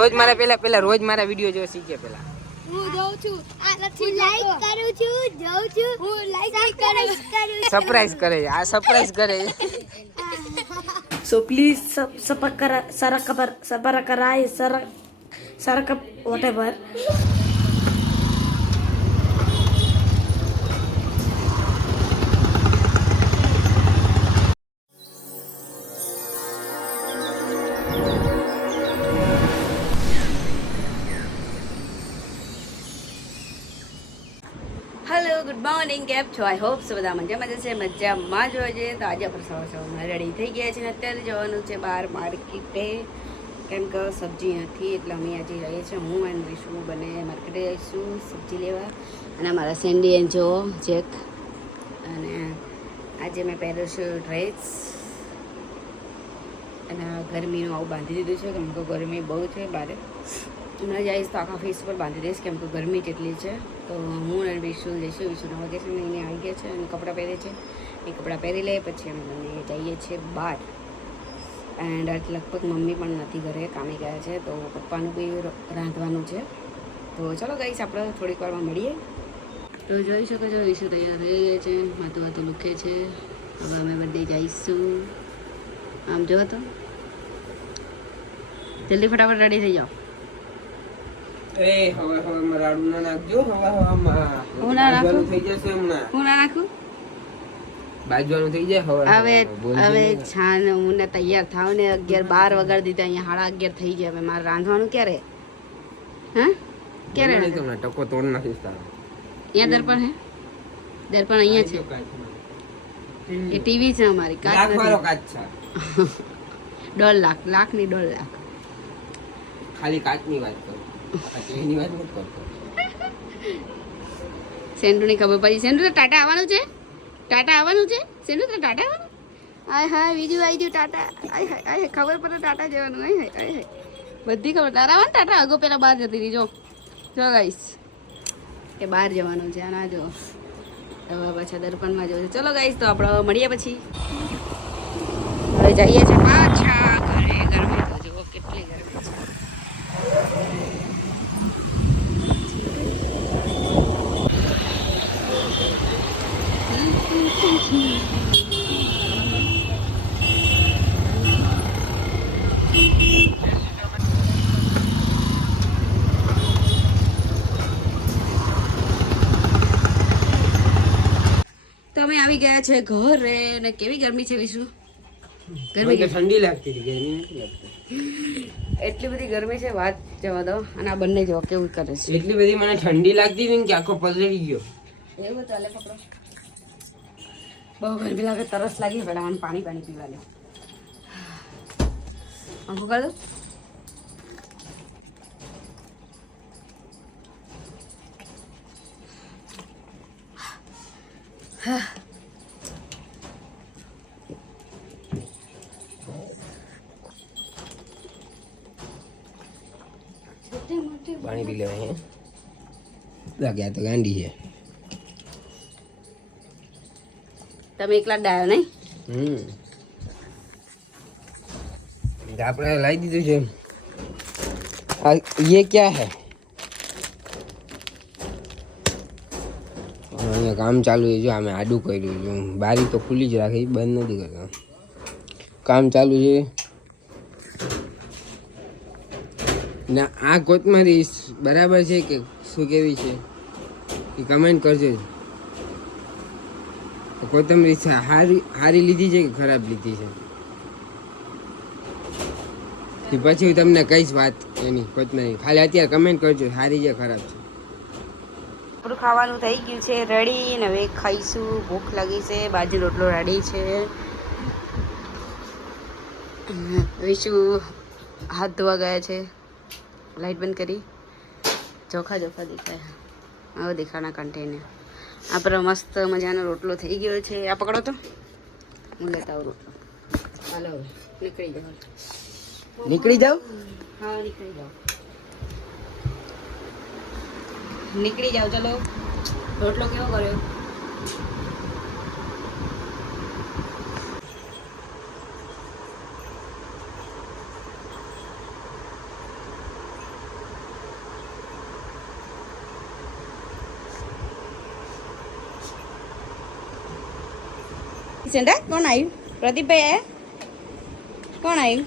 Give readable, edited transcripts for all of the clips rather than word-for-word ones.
રોજ મારા પેલા રોજ મારા વિડિયો જો શીખે પેલા હું જોઉં છું આ નથી લાઈક કરું છું જોઉં છું હું લાઈક કરું સરપ્રાઈઝ કરે આ સરપ્રાઈઝ કરે So please subscribe whatever. Hello good morning કેમ છો આઈ હોપ સો બધા મજામાં જશે મજામાં જ હોય છે તો આજે આપણે સવારમાં રેડી થઈ ગયા છે ને અત્યારે જવાનું છે બહાર માર્કેટે કેમ કે સબ્જી નથી એટલે અમે આજે જઈએ છીએ હું અને વિશુ બને માર્કેટે જઈશું સબ્જી લેવા અને અમારા સેન્ડી એન જો જેક અને આજે મેં પહેર્યો છે ડ્રેસ અને ગરમીનું આવું બાંધી દીધું છે કેમ કે ગરમી બહુ છે બારે હમણાં જઈશ તો આખા ફેસ પર બાંધી દઈશ કેમ કે ગરમી જેટલી છે તો હું અને વિશુ જઈશું વિશુના વેકેશન લઈને આવી ગયા છે અને કપડાં પહેરે છે એ કપડાં પહેરી લે પછી અમે બંને જઈએ છીએ બહાર એન્ડ આજ લગભગ મમ્મી પણ નથી ઘરે કામે ગયા છે તો પપ્પાનું બી રાંધવાનું છે તો ચલો ગઈશ આપણે થોડીક વારમાં મળીએ તો જોઈ શકો છો વિશુ તૈયાર થઈ ગયા છે માથું લુખે છે હવે અમે બધે જઈશું આમ જો તો જલ્દી ફટાફટ રેડી થઈ જાઓ એ હવે મરાડું ના નાખજો હું ના નાખું થઈ જશે હમણાં હું ના નાખું બાજવાનું થઈ જાય હવે છાન હું ને તૈયાર થાવ ને 11-12 વગાડી દીધા અહીંયા 11:30 થઈ ગયા હવે મારે રાંધવાનું ક્યારે હા ક્યારે તમને ટકો તોડ નાખીશ તારો અહીંયા દર્પણ હે દર્પણ અહીંયા છે એ ટીવી છે અમારી કાચ લાખવાળો કાચ છે 1.5 લાખ ની 1.5 લાખ ખાલી કાચની વાત કરું એની વાત મત કરતો સેન્ડુની ખબર પડી સેન્ડુ તો ટાટા આવવાનું છે સેન્ડુ તો ટાટા આવવાનું આય હાય બીજું આવી ગયું ટાટા આય હાય ખબર પડે ટાટા જવાનું આય હાય બધી ખબર તારા આવવાનું ટાટા અગો પેલા બહાર જતી રહી જો ગાઈસ કે બહાર જવાનું છે આના જો હવે પાછા દર્પણમાં જવું છે ચલો ગાઈસ તો આપણે મળીએ પછી હવે જઈએ છીએ પાછા ઘરે ગરમી તો જુઓ કેટલી ગરમી છે તો અમે આવી ગયા છે ઘરે ને કેવી ગરમી છે વિશુ ગરમી ઠંડી લાગતી હતી ગરમી નથી લાગતી એટલી બધી ગરમી છે વાત જવા દો અને આ બંને જો કેવું કરે છે એટલી બધી મને ઠંડી લાગતી હતી કે આખો પલળી ગયો એવું ચાલે પકડો બહુ ગરમી લાગે તરસ લાગી પેલા મને પાણી પીવા લે આંખો કર દો પાણી પી લેવાય હે લાગ્યા તો ગાંડી છે તમે એકલા જ ડાયો નહીં આપણે લાવી દીધું છે ये क्या है અહીંયા કામ ચાલુ છે જો અમે આડું કર્યું છે બારી તો ખુલ્લી જ રાખી બંધ નથી કરતા કામ ચાલુ છે ના આ કોથમરી બરાબર છે કે શું કેવી છે એ કમેન્ટ કરજો કોથમરી હારી લીધી છે કે ખરાબ લીધી છે પછી હું તમને કહીશ વાત એની કોથમરી ખાલી અત્યારે કમેન્ટ કરજો સારી છે ખરાબ છે આપણું ખાવાનું થઈ ગયું છે રેડી ને હવે ખાઈશું ભૂખ લાગી છે બાજુ રોટલો રેડી છે વિશુ હાથ ધોવા ગયા છે લાઈટ બંધ કરી ચોખા દેખાય હવે દેખાના કન્ટેનર આપણો મસ્ત મજાનો રોટલો થઈ ગયો છે આ પકડો તો હું લેતા આવું રોટલો હાલો નીકળી જાઓ હા નીકળી જાઓ ચલો રોટલો કેવો કર્યો સેન્ડા કોણ આવ્યું? પ્રદીપભાઈ આયા? કોણ આવ્યું?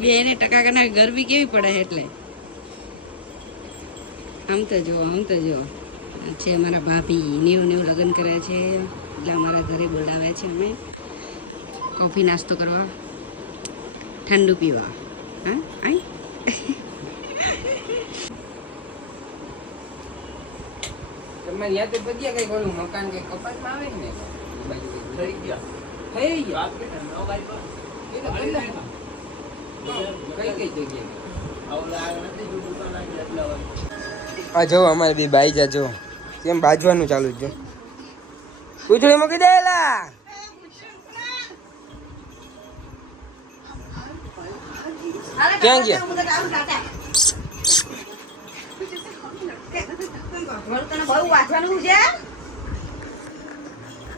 બેને ટકા કના ગરબી કેવી પડે એટલે આમ તો જો છે અમારા ભાભી ન્યુ લગ્ન કર્યા છે એટલે અમારા ઘરે બોલાવ્યા છે અમે કોફી નાસ્તો કરવા ઠંડુ પીવા. હા આઈ તમારે યાદ તો બધી કઈ ઓલું મકાન કઈ કપાસમાં આવે ને થઈ ગયા જો અમારે બી બાઈ જા જો કેમ બાજવાનું ચાલુ જ જો પૂછડી મૂકી દેલા ક્યાં ગયા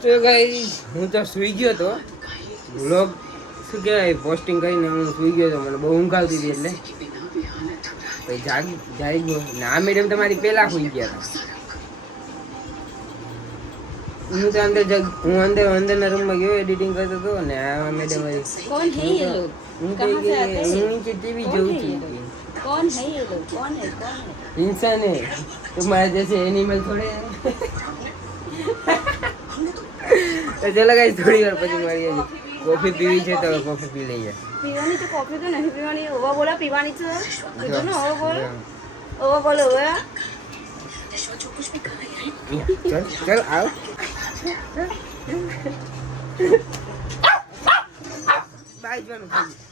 તો ગાઈસ હું તો સુઈ ગયો તો વ્લોગ શું કહેવાય પોસ્ટિંગ કરીને હું સુઈ ગયો તો મને બહુ ઊંઘ આવતી હતી એટલે પછી જાગી ગયો ને આ મેડમ તમારી પહેલા સુઈ ગયા હતા હું અંદરના રૂમમાં ગયો એડિટિંગ કરતો હતો ને આ મેડમ कौन है ये लोग? હું कहाँ से आते हैं? नीचे टीवी જોઉં છું कौन है ये लोग? कौन है? इंसान है तुम्हारे जैसे एनिमल थोड़े हैं તો ચલો ગાઈસ થોડી વાર પછી મળીએ કોફી પીવી છે તો કોફી પી લઈએ પીવાની તો કોફી તો નહીં પીવાની ઓવા બોલા પીવાની છે કીધું ને ઓવા બોલો ઓવા ચલ આવ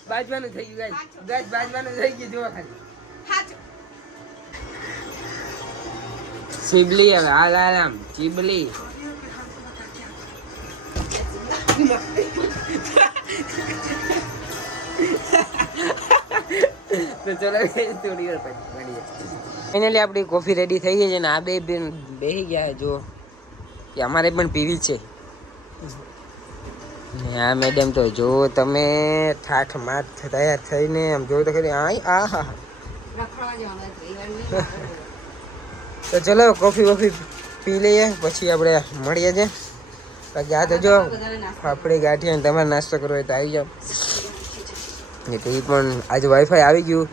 બાજવાનું થઈ ગયું ગાઈસ બાજવાનું થઈ ગયું જોવા ખાલી ચીબલી હવે હાલ આરામ ચીબલી તો ચલો થોડી વાર પછી મળીએ ફાઇનલી આપણી કોફી રેડી થઈ ગઈ છે ને આ બે બેન બેસી ગયા જો કે અમારે પણ પીવી છે ને આ મેડમ તો જો તમે ઠાઠ માઠ તૈયાર થઈને આમ જોયું તો ખરી આ હા તો ચલો કોફી વોફી પી લઈએ પછી આપણે મળીએ છે બાકી આ તો જો આપણે ગાંઠિયા તમારે નાસ્તો કરવો હોય તો આવી જાઓ ને તો એ પણ આજે વાઈફાઈ આવી ગયું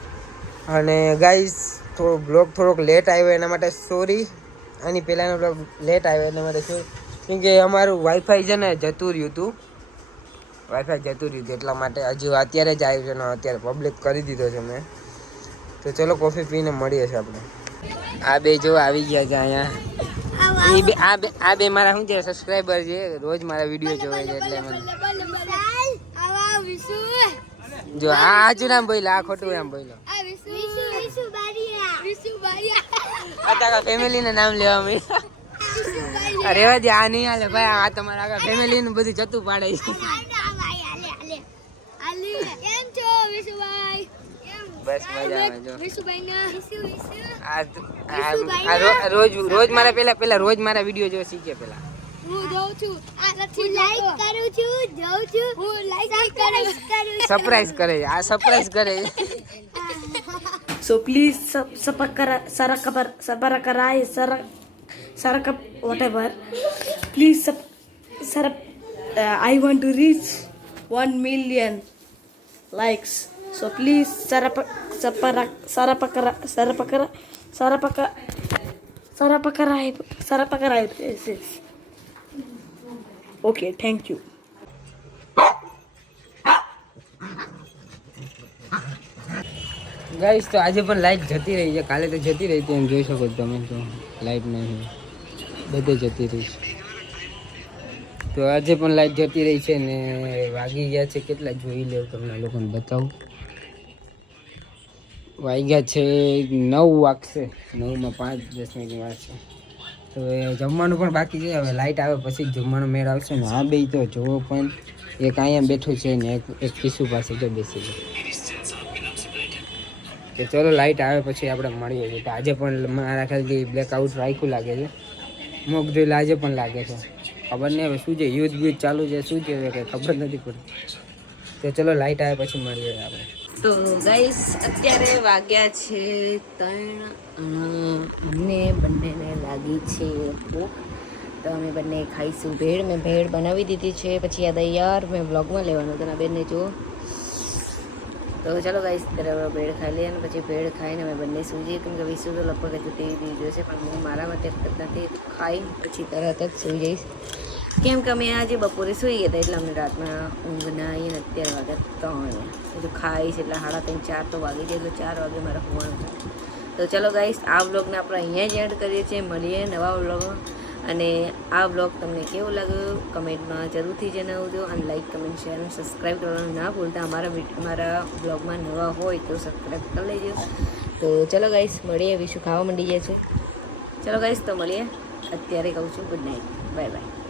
અને ગાઈસ થોડો બ્લોગ થોડોક લેટ આવ્યો એના માટે સોરી આની પહેલાંનો બ્લોગ લેટ આવ્યો એના માટે સોરી કેમ કે અમારું વાઈફાઈ છે ને જતું રહ્યું હતું એટલા માટે હજુ અત્યારે જ આવ્યું છે ને અત્યારે પબ્લિક કરી દીધો છે મેં તો ચલો કોફી પીને મળીએ છીએ આપણે આ બે જો આવી ગયા છે અહીંયા આ બે મારા શું છે સબસ્ક્રાઈબર છે રોજ મારા વિડીયો જોવે છે એટલે મને જો આ આજુ નામ બોલો આ ખોટું નામ બોલો આ તારા ફેમિલીનું નામ લેવા મળ્યું રેવા દે આ નહીં હાલે ભાઈ આ તમારા આખા ફેમિલીનું બધું જતું પાડે છે બસ મજામાં જો રોજ મારા પેલા રોજ મારા વિડીયો જો શીખે પેલા હું જોઉં છું હું લાઈક કરું છું જોઉં છું હું લાઈક કરું સરપ્રાઈઝ કરે આ સરપ્રાઈઝ કરે So please whatever. Please I want to reach 1 million likes. So please sarapakara. Yes. Okay, thank you. Guys તો આજે પણ લાઈટ જતી રહી છે કાલે તો જતી રહી હતી એમ જોઈ શકો છો તમે તો લાઈટ નહીં બધે જતી રહી છે તો આજે પણ લાઈટ જતી રહી છે ને વાગી ગયા છે કેટલા જોઈ લેવું તમને લોકોને બતાવું વાગ્યા છે 9 વાગશે 9માં 5-10 મિનિટ વાર છે તો જમવાનું પણ બાકી છે હવે લાઈટ આવે પછી જમવાનો મેળ આવશે ને આ બે તો જોવો પણ એક અહીંયા બેઠું છે ને એક કિસ્સુ પાસે જો બેસી છે તો ચલો લાઈટ આવે પછી આપણે મળીએ છીએ તો આજે પણ મારા ખ્યાલથી બ્લેકઆઉટ રાખ્યું લાગે છે મોક ડ્રીલ આજે પણ લાગે છે ખબર નહીં હવે શું છે યુઝ ચાલુ છે શું છે કંઈ ખબર નથી પડતી તો ચલો લાઈટ આવે પછી મળીએ આપણે તો ગાઈસ અત્યારે વાગ્યા છે 3 અમને બંનેને લાગી છે ભૂખ, તો અમે બંને ખાઈશું ભેળ. મેં ભેળ બનાવી દીધી છે, પછી યાદ આવી યાર મેં વ્લોગમાં લેવાનું હતું, બેનને જુઓ. તો ચાલો ગાઈસ અત્યારે ભેળ ખાઈ લઈએ અને પછી ભેળ ખાઈને અમે બંને સૂઈ જઈએ, કેમ કે વિસુ તો લગભગ હજુ ટીવી બી જોઈશે, પણ હું મારા માટે નથી, ખાઈ પછી તરત જ સૂઈ જઈશ, કેમ કે અમે આજે બપોરે સૂઈ ગયા હતા એટલે અમને રાતના ઊંઘ ના આવી. અને અત્યારે વાગ્યા 3, બધું ખાઈશ એટલે 3:30 4 તો વાગી જાય, એટલે 4 વાગે મારે હોવાનું છે. તો ચાલો ગાઈસ આ વ્લોગને આપણે અહીંયા જ એડ કરીએ છીએ, મળીએ નવા વ્લોગમાં. અને આ વ્લોગ તમને કેવો લાગ્યો કમેન્ટમાં જરૂરથી જણાવજો, અને લાઈક કમેન્ટ શેર અને સબસ્ક્રાઈબ કરવાનું ના ભૂલતા. અમારા વ્લોગમાં નવા હોય તો સબસ્ક્રાઈબ કરી લેજો. તો ચલો ગાઈસ મળીએ, વિશુ ખાવા માંડી જાય છે. ચલો ગાઈસ તો મળીએ, અત્યારે કહું છું ગુડ નાઇટ, બાય બાય.